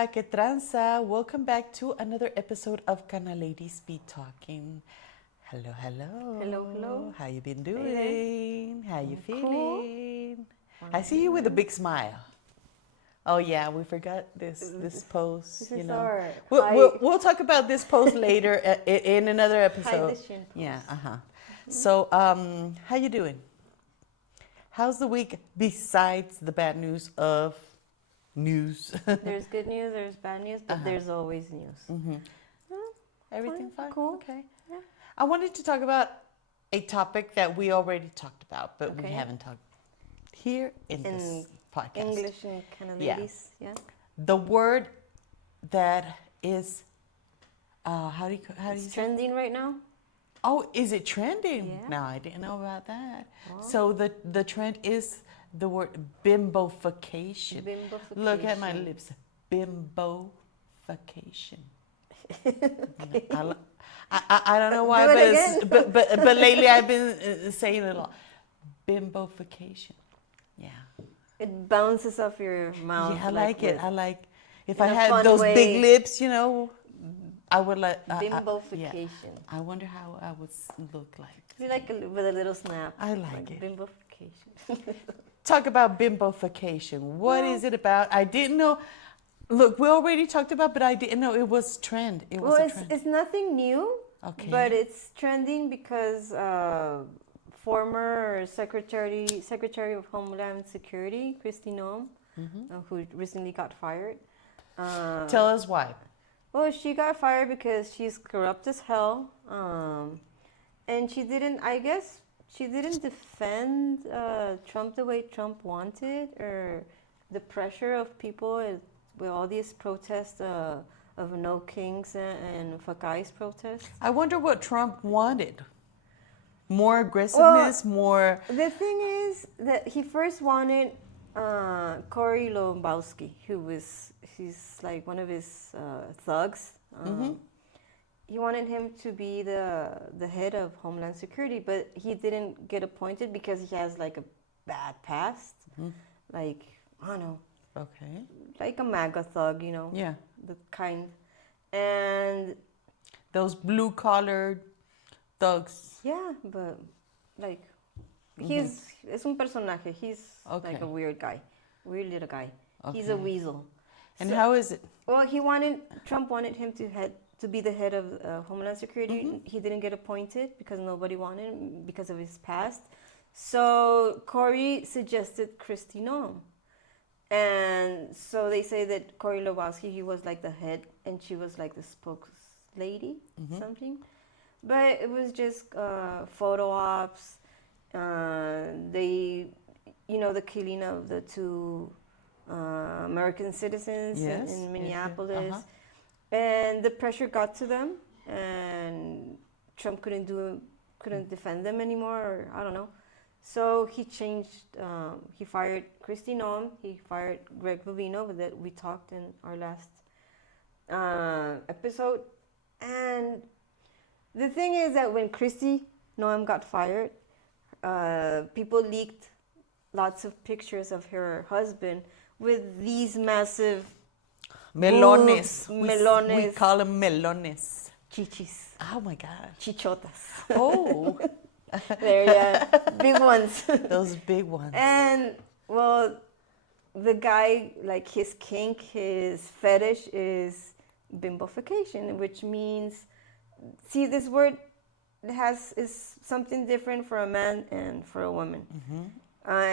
Hola, que tranza. Welcome back to another episode of Cannaladies be talking. Hello, hello. Hello, hello. How you been doing? How you feeling? Cool. I see you with a big smile. Oh yeah, we forgot this post. This you is know, our we'll talk about this post later in another episode. edition post. Yeah, So, how you doing? How's the week besides the bad news of news? There's good news, there's bad news, but there's always news. Everything fine? Cool. Okay. Yeah. I wanted to talk about a topic that we already talked about, but we Okay. haven't talked here in this podcast. English and Cannaladies, yeah. The word that is, how do you It's say? trending right now. Oh, is it trending? Yeah. No, I didn't know about that. Wow. So the trend is the word bimbofication. Bimbofication. Look at my lips. Bimbofication. Okay. I don't know why, Do it but lately I've been saying it a lot. Bimbofication. Yeah. It bounces off your mouth. Yeah, I like it. I like if in I a had fun those way. big lips, you know, I would let Bimbofication. I wonder how I would look like. You like with a little snap. I like it. Bimbofication. Talk about bimbofication. What is it about? I didn't know. Look, we already talked about, but I didn't know it was trend. It was Well, a it's, trend. it's nothing new, Okay. but it's trending because former Secretary of Homeland Security, Kristi Noem, who recently got fired. Tell us why. Well, she got fired because she's corrupt as hell, and she didn't defend Trump the way Trump wanted, or the pressure of people with all these protests of no kings and Fakai's protests. I wonder what Trump wanted. More aggressiveness, more. The thing is that he first wanted Corey Lomowski, he's like one of his thugs. He wanted him to be the head of Homeland Security, but he didn't get appointed because he has like a bad past. Like, I don't know. Okay. Like a MAGA thug, you know. Yeah. The kind. And Those blue-collared thugs. yeah, but like es un personaje. He's like a weird guy. Weird little guy. He's a weasel. And how is it? Well, Trump wanted him to be the head of Homeland Security. He didn't get appointed because nobody wanted him because of his past. So Corey suggested Kristi Noem. And so they say that Corey Lomowski, he was like the head and she was like the spokeslady, something. But it was just photo ops. The killing of the two American citizens in Minneapolis. Yes. And the pressure got to them, and Trump couldn't defend them anymore, or I don't know. So he he fired Kristi Noem, he fired Greg Bovino, that we talked in our last episode. And the thing is that when Kristi Noem got fired, people leaked lots of pictures of her husband with these massive Melones. Melones. We call them melones. chichis, Oh my God. chichotas. Oh, There, yeah, big ones. those big ones. And well, the guy, like his kink, his fetish is bimbofication, which means, see, this word is something different for a man and for a woman.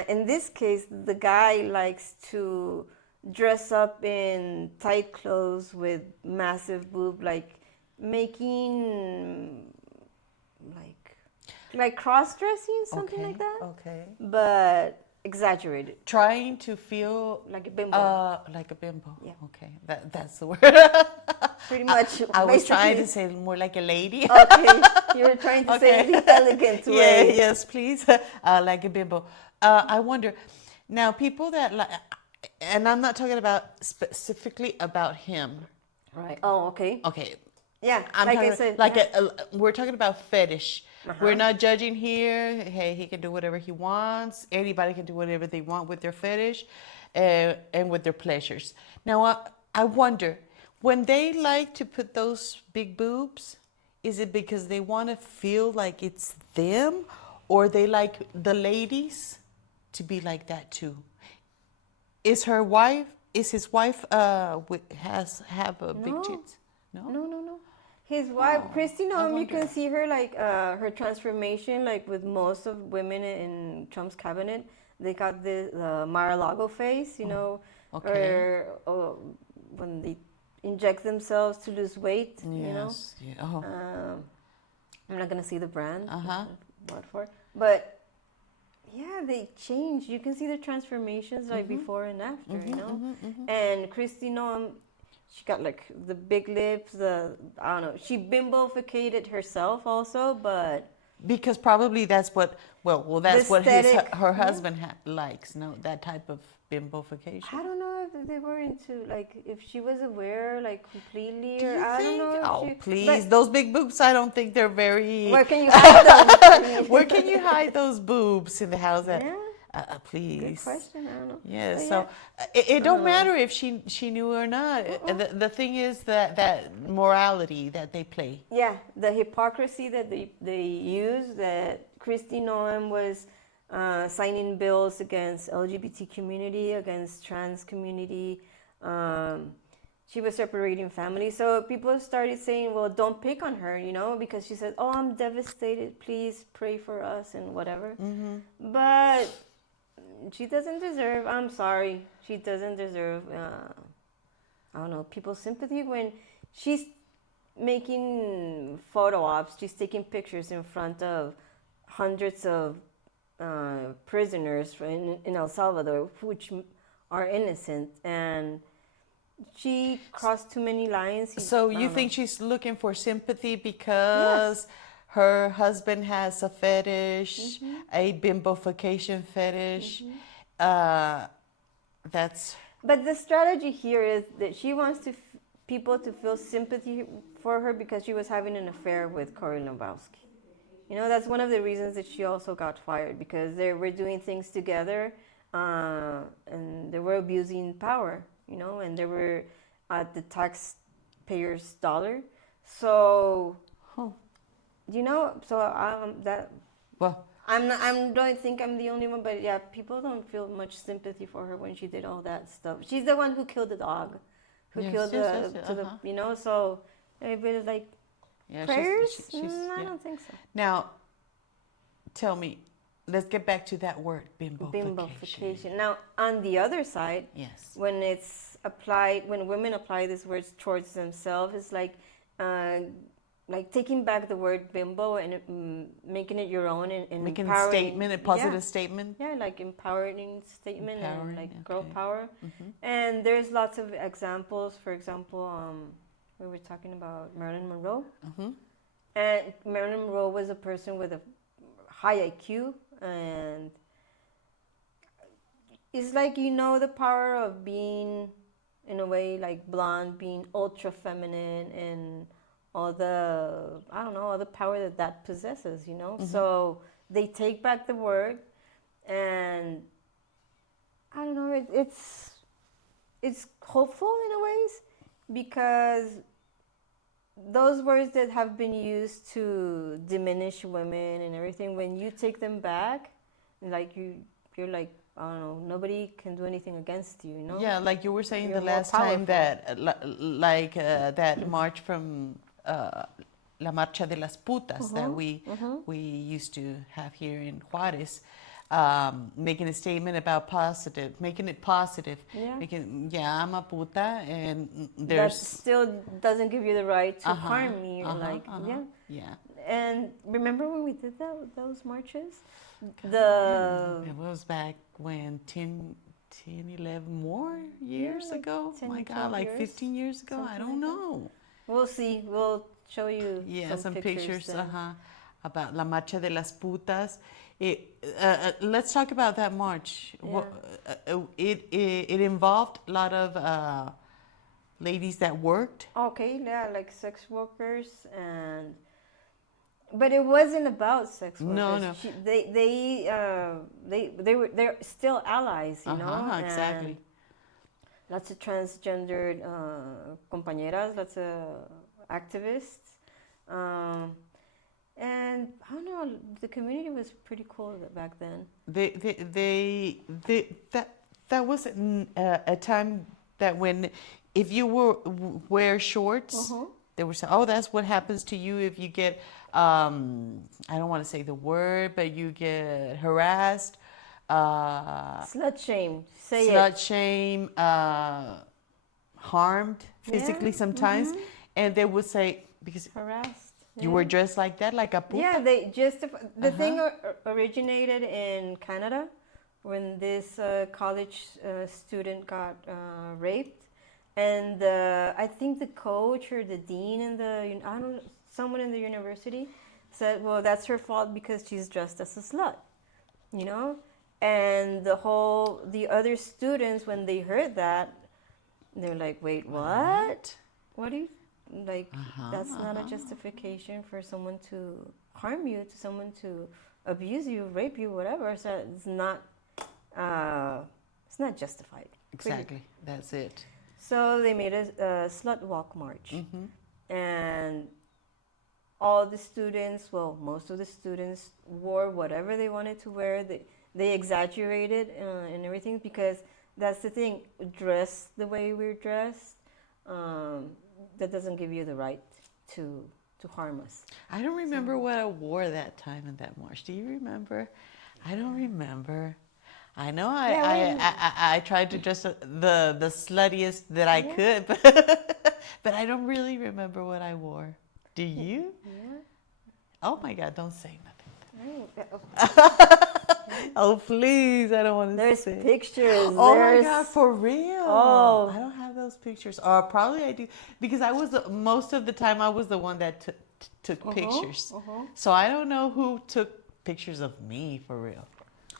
In this case, the guy likes to dress up in tight clothes with massive boob, like making like cross-dressing, something like that. Okay. But exaggerated. Trying to feel Like a bimbo. like a bimbo. Yeah. Okay, that's the word. Pretty much. I was trying to basically. say more like a lady. Okay, you were trying to say Okay. it the elegant way. Yes, please. Like a bimbo. I wonder, now people that like, and I'm not talking about specifically about him. Right. Oh, okay. Okay. Yeah, I'm like talking, I said. like yeah. we're talking about fetish. We're not judging here. Hey, he can do whatever he wants. Anybody can do whatever they want with their fetish, and with their pleasures. Now, I wonder, when they like to put those big boobs, is it because they want to feel like it's them, or they like the ladies to be like that too? Is his wife has have a big No. tits? No. No. His wife, Oh, Christy I Noem, you can wonder. see her like her transformation, like with most of women in Trump's cabinet. They got the Mar-a-Lago face, you know, Okay. or when they inject themselves to lose weight, you know. Yes. Yeah. Oh. I'm not gonna say the brand, Uh-huh. what for, but yeah, they change. You can see the transformations like before and after, you know. And Christy Noem, she got like the big lips, I don't know. She bimboficated herself also, but Because probably that's what that's what aesthetic, her yeah. husband likes. No, that type of bimbofication. I don't know if they were into like if she was aware like completely, Do or you I don't think? know if Oh, she. please, But those big boobs. I don't think they're very. where can you hide them? I mean, Where can you hide those boobs in the house? yeah, Please. good question. I don't know. Yeah, But so it don't matter if she knew or not. The thing is that morality that they play. yeah, the hypocrisy that they use, that Christy Noem was signing bills against LGBT community, against trans community. She was separating families. So people started saying, well, don't pick on her, you know, because she said, oh, I'm devastated. Please pray for us and whatever. But she doesn't deserve, I'm sorry, she doesn't deserve, I don't know, people's sympathy when she's making photo ops. She's taking pictures in front of hundreds of prisoners in El Salvador, which are innocent, and she crossed too many lines. So you think she's looking for sympathy because her husband has a fetish, a bimbofication fetish? That's. But the strategy here is that she wants people to feel sympathy for her because she was having an affair with Corey Lebowski. You know, that's one of the reasons that she also got fired, because they were doing things together, and they were abusing power, you know, and they were at the taxpayers' dollar. So, you know, so Well, I don't think I'm the only one, but yeah, people don't feel much sympathy for her when she did all that stuff. She's the one who killed the dog, killed you know, so everybody's like, yeah, prayers? I don't think so. Now, tell me, let's get back to that word, bimbofication. Bimbofication. Now, on the other side, Yes. when it's applied, when women apply these words towards themselves, it's like taking back the word bimbo and making it your own, and Making empowering, a statement, a positive statement. Yeah, like empowering statement, Empowering, and like girl okay. power. And there's lots of examples. For example, we were talking about Marilyn Monroe. And Marilyn Monroe was a person with a high IQ, and it's like, you know, the power of being, in a way, like blonde, being ultra feminine, and all the, I don't know, all the power that possesses, you know. So they take back the word, and I don't know, it's hopeful in a ways, because those words that have been used to diminish women and everything, when you take them back, like you're like, I don't know, nobody can do anything against you, you know? Yeah, like you were saying You're the more last time powerful. that that march from La Marcha de las Putas that we used to have here in Juarez, making a statement about making it positive. Yeah. I'm a puta, and That there's still doesn't give you the right to harm me, yeah. Yeah. And remember when we did those marches? It was back when 10, 11 more years ago. 10, My God, 12 like years, 15 years ago. I don't know. We'll see. We'll show you Some pictures then. about La Marcha de las Putas. Let's talk about that march. It involved a lot of ladies that worked. Okay, yeah, like sex workers, but it wasn't about sex workers. No. They're still allies, you know. Exactly. lots of transgendered compañeras, lots of activists. And I don't know, the community was pretty cool back then. That was a time that when if you wear shorts, they were saying, oh, that's what happens to you if you get I don't want to say the word, but you get harassed, Slut shame, say slut it. shame, harmed physically sometimes, and they would say because Harassed. you were dressed like that, like a puta. Yeah, they just the thing originated in Canada when this college student got raped, and I think the coach or the dean in the I don't know, someone in the university said, well, that's her fault because she's dressed as a slut, you know, and the other students, when they heard that, they're like, wait, what? What do you like? That's not a justification for someone to harm you, to someone to abuse you, rape you, whatever. So it's not justified. Exactly, that's it. So they made a slut walk march, and all the students, well, most of the students wore whatever they wanted to wear. They exaggerated and everything, because that's the thing. Dress the way we're dressed, that doesn't give you the right to harm us. I don't remember what I wore that time in that march. Do you remember? I don't remember. I know I tried to dress the sluttiest that I could, but I don't really remember what I wore. Do you? Yeah. Oh my God, don't say nothing. Right. Oh, please, I don't want to There's say. pictures. Oh my God, for real? Oh. I don't have those pictures. Or probably I do, because I was most of the time I was the one that took pictures. So I don't know who took pictures of me, for real.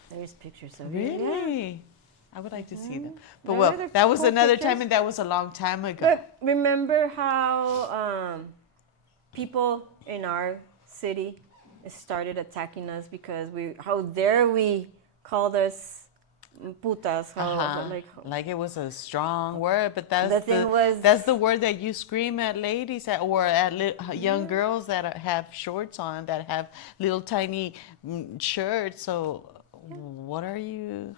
There's pictures of you. Really? Yeah. I would like to see them. But There well, are that was cool another pictures. time, and that was a long time ago. But remember how people in our city started attacking us because how dare we called us putas? Like it was a strong word, but that's The thing was- that's the word that you scream at ladies or at young girls that have shorts on, that have little tiny shirts. So what are you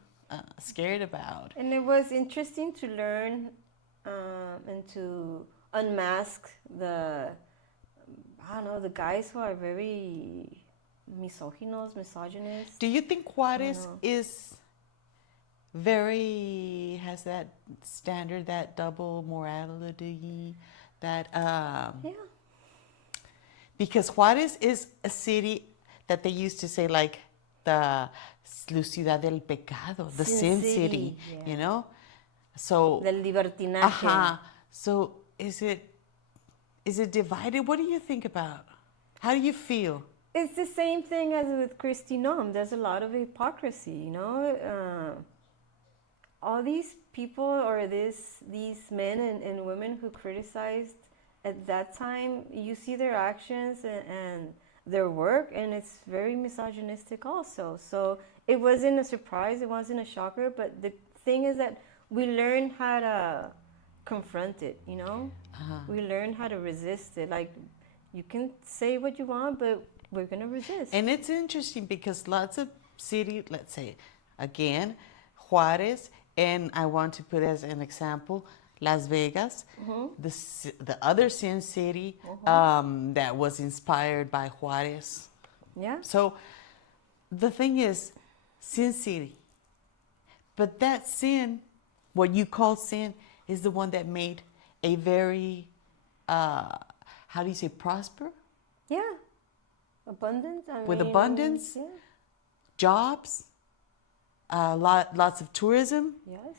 scared about? And it was interesting to learn and to unmask the guys who are very misogynist. Do you think Juarez is has that standard, that double morality, that Yeah. because Juarez is a city that they used to say like the ciudad del pecado, the sin city, yeah. you know? So Del libertinaje. So is it divided? What do you think about? How do you feel? It's the same thing as with Christy Nom. There's a lot of hypocrisy, you know. All these people or these men and women who criticized at that time, you see their actions and their work, and it's very misogynistic also. So it wasn't a surprise, it wasn't a shocker, but the thing is that we learn how to confront it, you know. We learn how to resist it. Like, you can say what you want, but we're gonna resist. And it's interesting because lots of cities, let's say again, Juarez, and I want to put as an example Las Vegas, the other sin city that was inspired by Juarez. Yeah. So the thing is, sin city, but that sin, what you call sin, is the one that made a very, how do you say, prosper? Yeah. Abundance. With abundance, yeah. jobs, lots of tourism. Yes.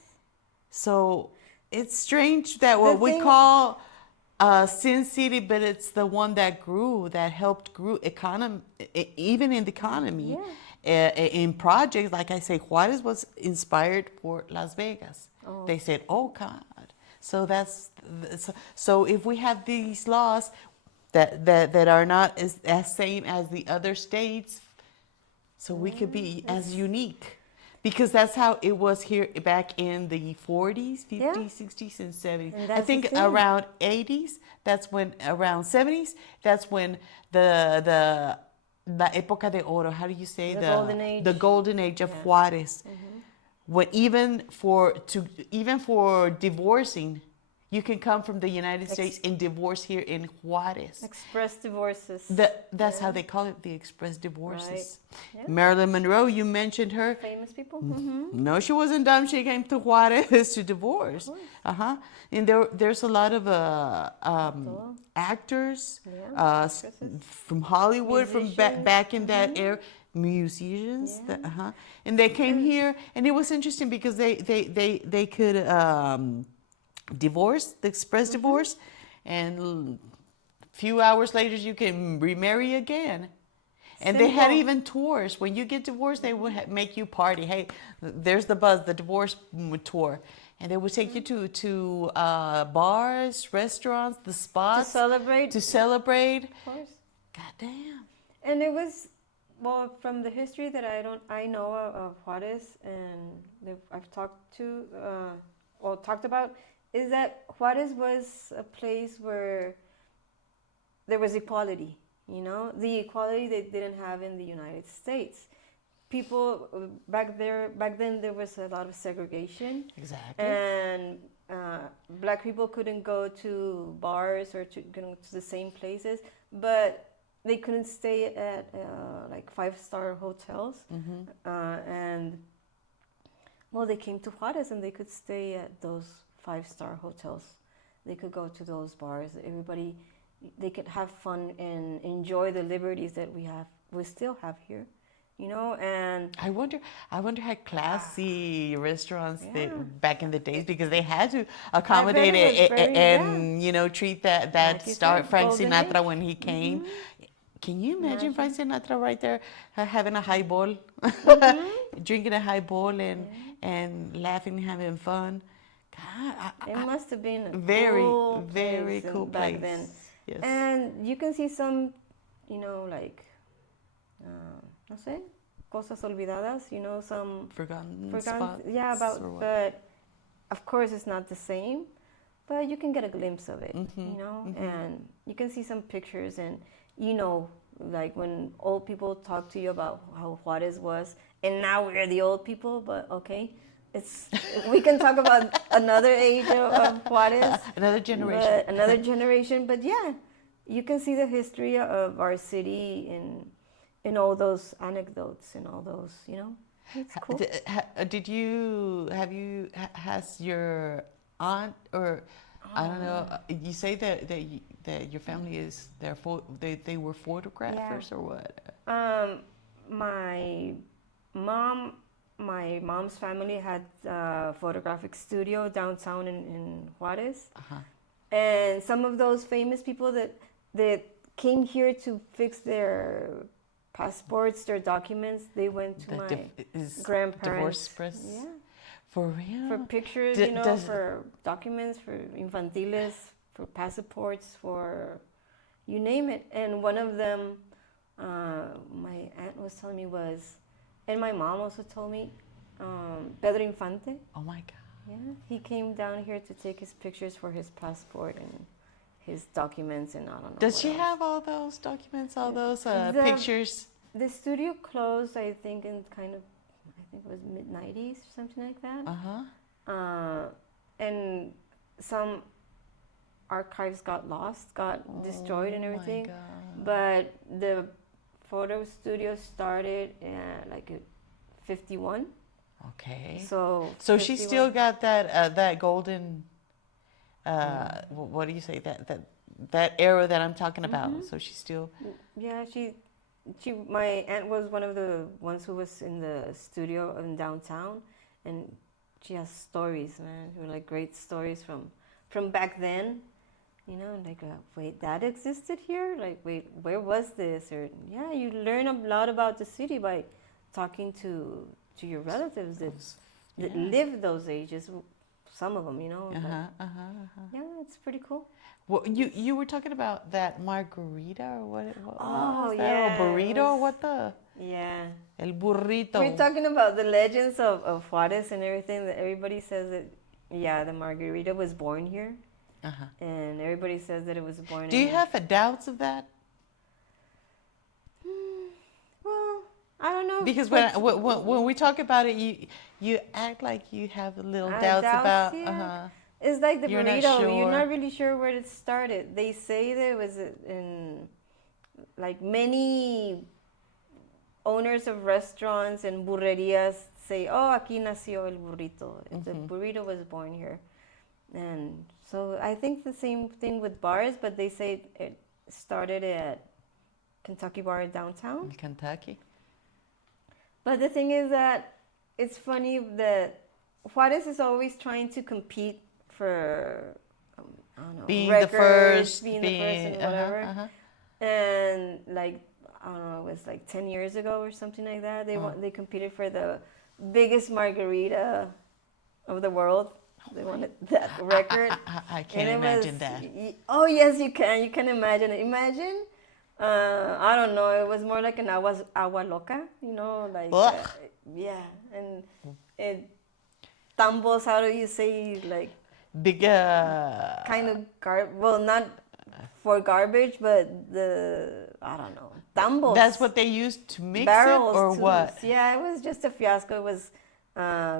So it's strange that what we thing- call Sin City, but it's the one that grew, that helped grow economy, even in the economy, in projects. Like I say, Juarez was inspired for Las Vegas. Oh. They said, "Oh God." So so if we have these laws that are not as same as the other states, so we could be as unique. Because that's how it was here back in the 40s, 50s, Yeah. 60s, and 70s. And I that's the think thing. around 80s, that's when, around 70s, that's when la época de oro, how do you say? The golden age. The golden age of Yeah. Juarez. When even for divorcing, you can come from the United States and divorce here in Juarez. Express divorces. That's how they call it, the express divorces. Right. Yeah. Marilyn Monroe, you mentioned her. Famous people. No, she wasn't dumb. She came to Juarez to divorce. And there's a lot of actors Yeah, from Hollywood, from Musicians. back in that era, musicians. Yeah. And they came here, and it was interesting because they could divorce, the express divorce, and a few hours later you can remarry again. And they had even tours. When you get divorced, they would make you party. Hey, there's the buzz, the divorce tour. And they would take you to bars, restaurants, the spots. To celebrate. Of course. Goddamn. And it was, well, from the history that I know of Juarez, and I've talked about, is that Juarez was a place where there was equality, the equality they didn't have in the United States. People back then there was a lot of segregation. Exactly. And black people couldn't go to bars or to the same places, but they couldn't stay at like 5-star hotels. And well, they came to Juarez and they could stay at those 5-star hotels. They could go to those bars. They could have fun and enjoy the liberties that we still have here, and I wonder how classy restaurants back in the days, because they had to accommodate it and treat that Like star said, Frank golden Sinatra age. when he came. Can you imagine Frank Sinatra right there having a highball, drinking a highball and laughing and having fun? God, it must have been a very, cool very place cool back place. then. Yes. And you can see some, like, no sé, cosas olvidadas, some forgotten spots. Yeah, but of course it's not the same, but you can get a glimpse of it, and you can see some pictures, and like when old people talk to you about how Juarez was, and now we're the old people, but okay. We can talk about another age of Juarez. Another generation. But yeah, you can see the history of our city in all those anecdotes and all those, It's cool. Has your aunt, or I don't know, you say that your family is they were photographers or what? My mom's family had a photographic studio downtown in Juarez. And some of those famous people that came here to fix their passports, their documents, they went to my grandparents. Divorce press? Yeah. For real? For pictures, for documents, for infantiles, for passports, for you name it. And one of them, my aunt was telling me and my mom also told me, Pedro Infante. Oh my God. Yeah, he came down here to take his pictures for his passport and his documents, and I don't know. Does she have all those documents, all those pictures? The studio closed, I think, in I think it was mid-90s or something like that. And some archives got lost, got destroyed and everything. My God. But the photo studio started like at 51. Okay. So she still got that golden. What do you say, that era that I'm talking about? So she still. Yeah, she. My aunt was one of the ones who was in the studio in downtown, and she has stories, man. They were like great stories from back then. Like, wait, that existed here? Like, wait, where was this? Or, yeah, you learn a lot about the city by talking to your relatives that lived those ages. some of them, you know. But yeah, it's pretty cool. Well, you were talking about that margarita or what Oh, was that? yeah, Or burrito it or was- what the? Yeah. El burrito. We're talking about the legends of Juarez and everything that everybody says that, yeah, the margarita was born here. And everybody says that it was born Do you have doubts of that? Well, I don't know. Because but- when we talk about it, you act like you have little doubts about. yeah. It's like the You're not burrito. You're sure. not really sure where it started. They say that it was in, like, many owners of restaurants and burrerias say, "Oh, aquí nació el burrito." The burrito was born here, and so I think the same thing with bars, but they say it started at Kentucky Bar downtown. In Kentucky. But the thing is that it's funny that Juarez is always trying to compete for, I don't know, Being records, the first, being the first and whatever. And like, I don't know, it was like 10 years ago or something like that. They competed for the biggest margarita of the world. They wanted that record. I can't imagine that. Oh yes, you can. You can imagine it. Imagine. I don't know. It was more like an agua loca, you know, like yeah, and it tambos. How do you say, like, Big. kind of well, not for garbage, but I don't know, tambos. That's what they used to mix barrels it, or to- what? Yeah, it was just a fiasco. It was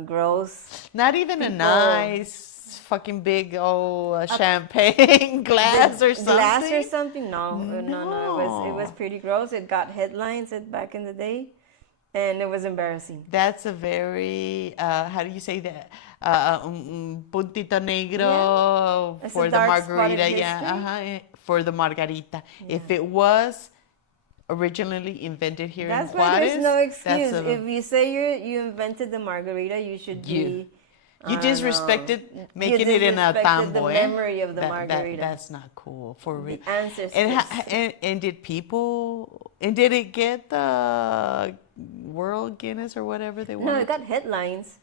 gross. Not even a People- nice fucking big champagne glass or something. Glass or something? No. It was No. pretty gross. It got headlines back in the day, and it was embarrassing. That's a very how do you say that? Puntito negro It's for a the dark spot in margarita. history. For the margarita. If it was originally invented here That's in why Juarez, there's no excuse. that's a- If you say you invented the margarita, you should be. You I don't disrespected know. making You it in a disrespected tambo, the eh? memory of the margarita. That's not cool for real. The ancestors. And did people and did it get the World Guinness or whatever they No, wanted? it got headlines,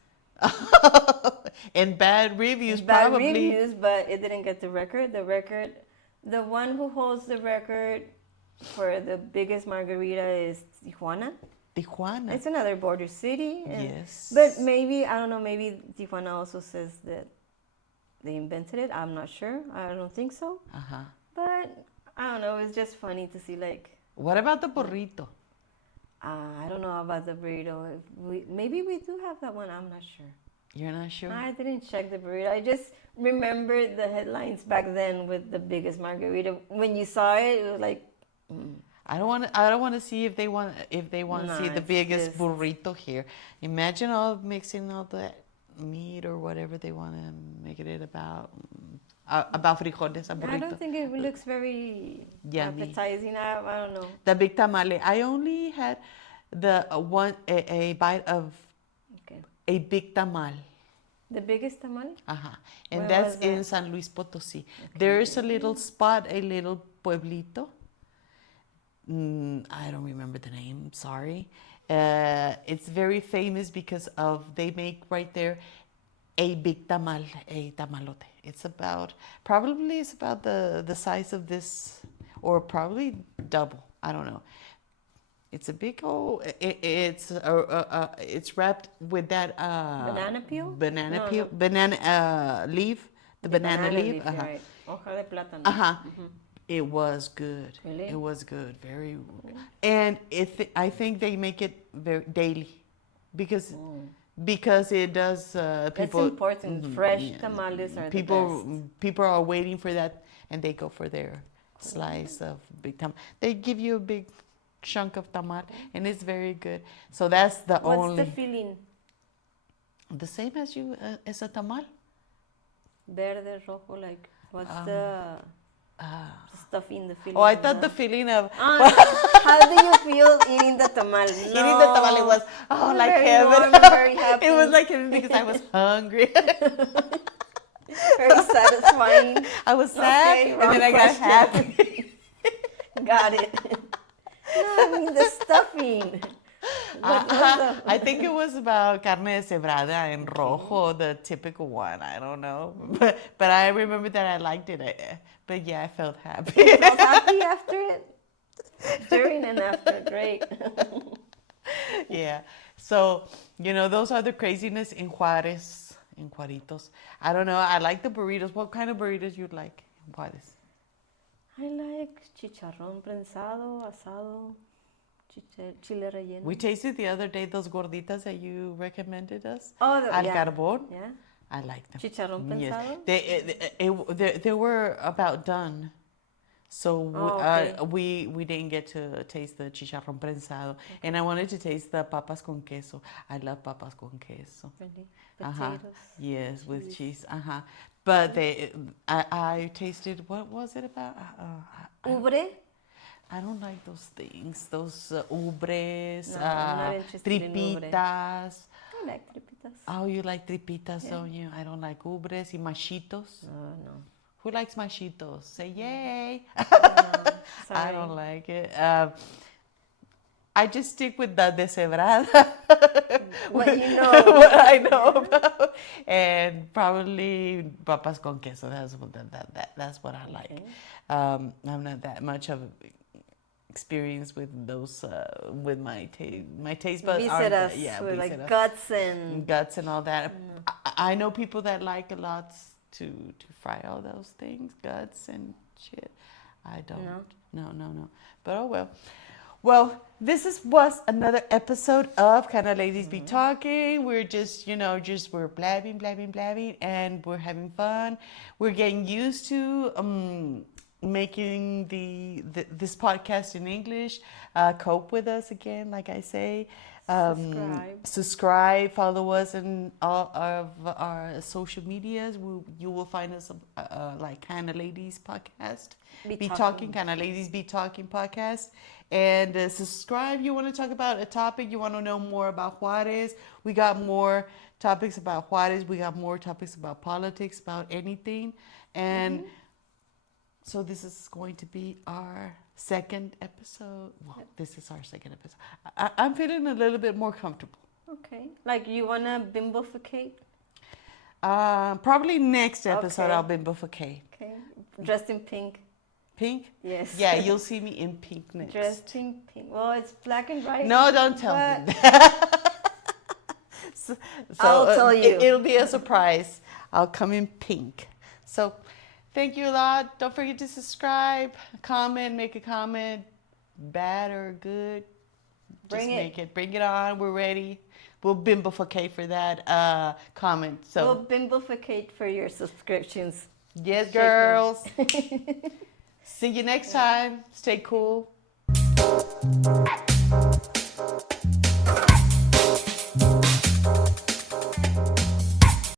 And bad reviews, bad probably. reviews, but it didn't get the record. The one who holds the record for the biggest margarita is Tijuana. Tijuana. It's another border city. Yes. But maybe, I don't know, maybe Tijuana also says that they invented it. I'm not sure. I don't think so. But I don't know. It's just funny to see, like, What about the burrito? I don't know about the burrito. Maybe we do have that one. I'm not sure. You're not sure? I didn't check the burrito. I just remembered the headlines back then with the biggest margarita. When you saw it, it was like, I don't want to see if they want to see the it's biggest just- burrito here. Imagine all mixing all that meat or whatever they want to make it about frijoles, a I burrito. don't think it looks very Yummy. appetizing. I don't know. The big tamale. I only had a bite of Okay. a big tamal. The biggest tamal? And Where that's was that? in San Luis Potosí. There's a little spot, a little pueblito. I don't remember the name, sorry. It's very famous because they make right there a big tamal, a tamalote. It's about the size of this, or probably double. I don't know. It's a big old. It's wrapped with that Banana peel? banana No, peel, no. banana leaf, the banana leaf. you're right. Hoja de plátano. It was good. Really? It was good. Very. And I think they make it very daily, because it does. People. That's important. Fresh yeah. tamales are the People best. people are waiting for that, and they go for their slice of big tamal. They give you a big chunk of tamal, and it's very good. So that's the What's only. the filling? The same as a tamal. Verde, rojo, like, what's the stuffing, the filling? Oh, I thought the feeling of How do you feel eating the tamal? eating the tamale was like very heaven. warm, very happy. It was like heaven because I was hungry. Very satisfying. I was sad, Okay, and then I wrong got question. happy. Got it. No, I mean the stuffing. I think it was about carne deshebrada en rojo, the typical one. I don't know, but I remember that I liked it. But yeah, I felt happy. You felt happy after it? During and after, great. Yeah. So, those are the craziness in Juarez, in Juaritos. I don't know. I like the burritos. What kind of burritos you like in Juarez? I like chicharrón prensado, asado, chile relleno. We tasted the other day those gorditas that you recommended us. Oh, Al carbón. Yeah. I like them. Chicharrón prensado? Yes. They were about done. So okay. we didn't get to taste the chicharrón prensado. And I wanted to taste the papas con queso. I love papas con queso. Really? Uh-huh. Potatoes. Yes, with cheese. But I tasted, what was it about? Ubre? I don't like those things. Those ubres, No, I'm not interested in ubre. tripitas. I like tripitas. Oh, you like tripitas, Yeah. don't you? I don't like ubres y machitos. No. Who likes machitos? Say yay. No, I sorry. don't like it. I just stick with the deshebrada. What you know. What I know about. And probably papas con queso. That's what I like. Okay. I'm not that much of experience with those with my taste buds aren't Vísceras, yeah, like vísceras. guts and And all that. I know people that like a lot to fry all those things, guts and shit. I don't. No. But oh well. Well, this was another episode of Cannaladies Be Talking. We're just, we're blabbing, and we're having fun. We're getting used to making this podcast in English. Cope with us again, like I say. Subscribe, follow us in all of our social medias. You will find us like Cannaladies Podcast. Be Talking, Cannaladies Be Talking Podcast. And subscribe. You want to talk about a topic, you want to know more about Juarez. We got more topics about Juarez. We got more topics about politics, about anything. And so this is going to be our second episode. Well, this is our second episode. I'm feeling a little bit more comfortable. Okay. Like you want to bimboficate? Probably next episode Okay. I'll bimboficate. Okay. Dressed in pink. Pink? Yes. Yeah, you'll see me in pink next. Dressed in pink. Well, it's black and white. No, don't tell but me that. so, I'll tell you. It'll be a surprise. I'll come in pink. So thank you a lot. Don't forget to subscribe, comment, make a comment, bad or good. Bring Just it. make it. Bring it on. We're ready. We'll bimboficate for that comment. So We'll bimboficate for your subscriptions. yes, girls. See you next time. Stay cool.